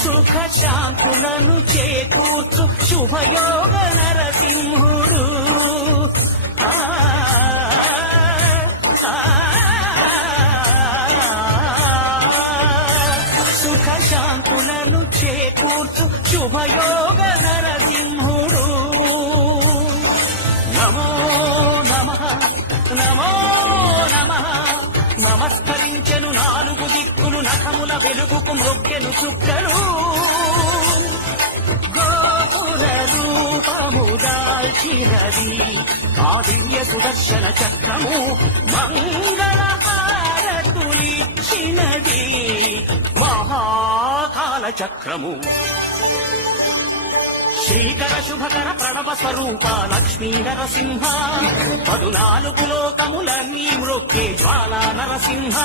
సుఖ శాంతులను చేకూర్చు శుభయోగ నరసింహుడు. సుఖ శాంతులను చేకూర్చు శుభయోగ నరసింహుడు. నమో నమః నమో నమః. నమస్కరించెను నాలుగు దిక్కులు, నఖముల వెలుగుకు మ్రొక్కెను చుక్కలు. గోపుర రూపము దాల్చినది ఆ దివ్య సుదర్శన చక్రము, మంగళ హారతులిచ్చినది మహాకాల చక్రము. శ్రీకర శుభకర ప్రణవ స్వరూప లక్ష్మీ నరసింహ, 14 లోకములన్నీ మ్రొక్కే జ్వాలా నరసింహ.